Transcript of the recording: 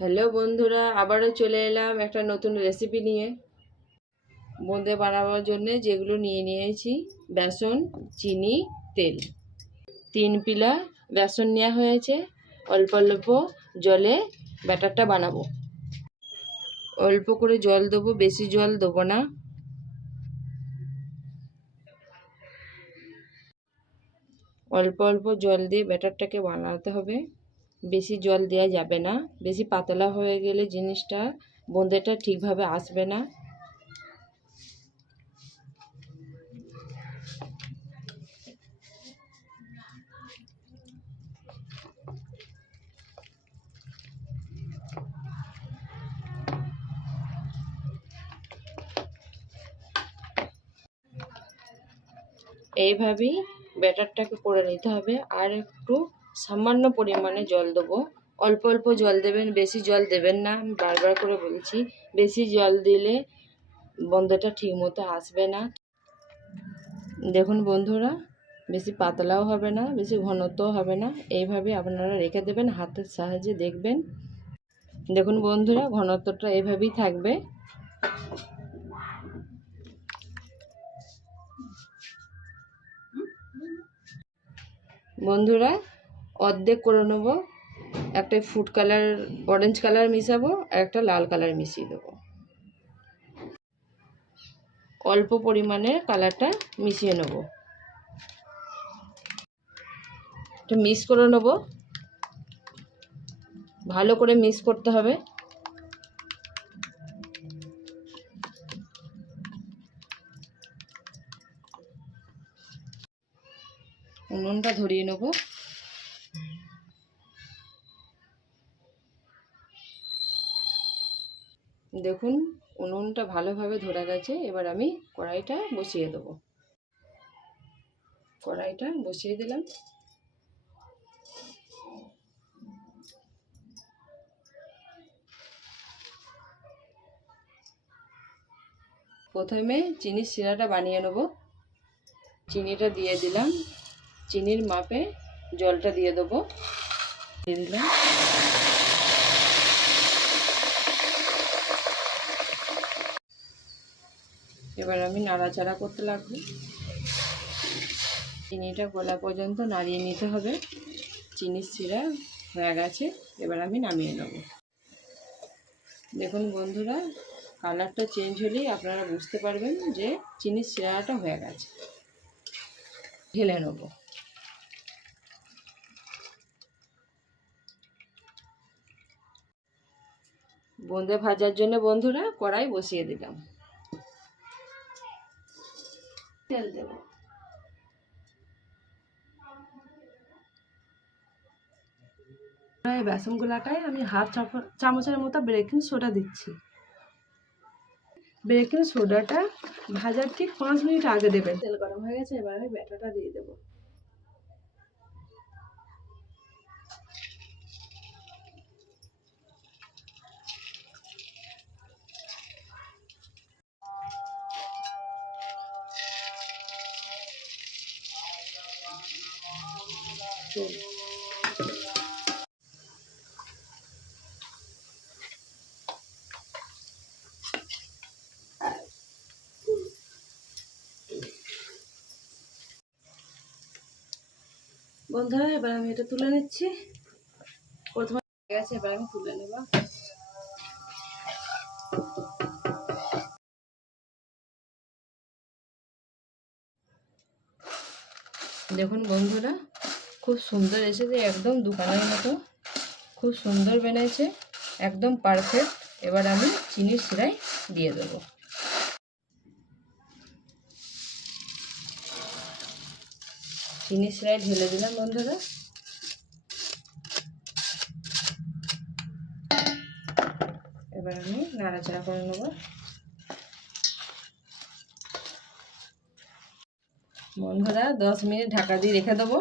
Hello বন্ধুরা, আবারও চলে এলাম একটা নতুন রেসিপি নিয়ে। বোঁদে বানাবার জন্য যেগুলো নিয়ে নিয়েছি, বেসন, চিনি, তেল। তিন পিলা বেসন নেওয়া হয়েছে, অল্প অল্প জলে ব্যাটারটা বানাবো। অল্প করে জল দেবো, বেশি জল দেবো না। অল্প অল্প জল দিয়ে ব্যাটারটাকে বানাতে হবে। বেশি জল দেওয়া যাবে না। বেশি পাতলা হয়ে গেলে জিনিসটা বোঁদেটা ঠিকভাবে আসবে না। এইভাবেই ব্যাটারটাকে করে নিতে হবে। আর একটু সামান্য পরিমাণে জল দেবো। অল্প অল্প জল দেবেন, বেশি জল দেবেন না বারবার করে বলছি, বেশি জল দিলে বন্ধটা ঠিক মতো আসবে না। দেখুন বন্ধুরা, বেশি পাতলাও হবে না, বেশি ঘনত্বও হবে না। এইভাবে আপনারা রেখে দেবেন, হাতের সাহায্যে দেখবেন। দেখুন বন্ধুরা, ঘনত্বটা এভাবেই থাকবে। বন্ধুরা অর্ধেক করে নেব, একটা ফুড কালার অরেঞ্জ কালার মিশাবো আর একটা লাল কালার মিশিয়ে দেবো। অল্প পরিমাণে কালারটা মিশিয়ে নেব। এটা মিক্স করে নেব। ভালো করে মিক্স করতে হবে। উনুনটা ধরিয়ে নেব। দেখুন, উনুনটা ভালোভাবে ধরে গেছে। এবার আমি কড়াইটা বসিয়ে দেবো। কড়াইটা বসিয়ে দিলাম। প্রথমে চিনির শিরাটা বানিয়ে নেব। চিনিটা দিয়ে দিলাম। চিনির মাপে জলটা দিয়ে দেবো। দিয়ে দিলাম। এবার আমি নাড়াচাড়া করতে লাগবো। চিনিটা গলা পর্যন্ত নাড়িয়ে নিতে হবে। চিনির শিরা হয়ে গেছে, এবার আমি নামিয়ে নেব। দেখুন বন্ধুরা, কালারটা চেঞ্জ হলেই আপনারা বুঝতে পারবেন যে চিনির শিরাটা হয়ে গেছে। ঢেলে নেব। বোঁদে ভাজার জন্য বন্ধুরা কড়াই বসিয়ে দিলাম। তেল দেব। এই বেসন গোলাটায় আমি হাফ চামচের মতো বেকিং সোডা দিচ্ছি। বেকিং সোডাটা ভাজার ঠিক পাঁচ মিনিট আগে দেবেন। তেল গরম হয়ে গেছে এবার আমি ব্যাটারটা দিয়ে দেবো। বন্ধুরা এবার আমি এটা তুলে নিচ্ছি। প্রথমে গেছে এবার আমি তুলে নেব। দেখুন বন্ধুরা খুব সুন্দর এসেছে, একদম দোকানের মতো। খুব সুন্দর বেনেছে একদম পারফেক্ট এবার আমি চিনির সিরাই দিয়ে দেবো। চিনির সিরাই ঢেলে দিলাম বন্ধুরা। এবার আমি নাড়াচাড়া করে নেব। বন্ধুরা, দশ মিনিট ঢাকা দিয়ে রেখে দেবো।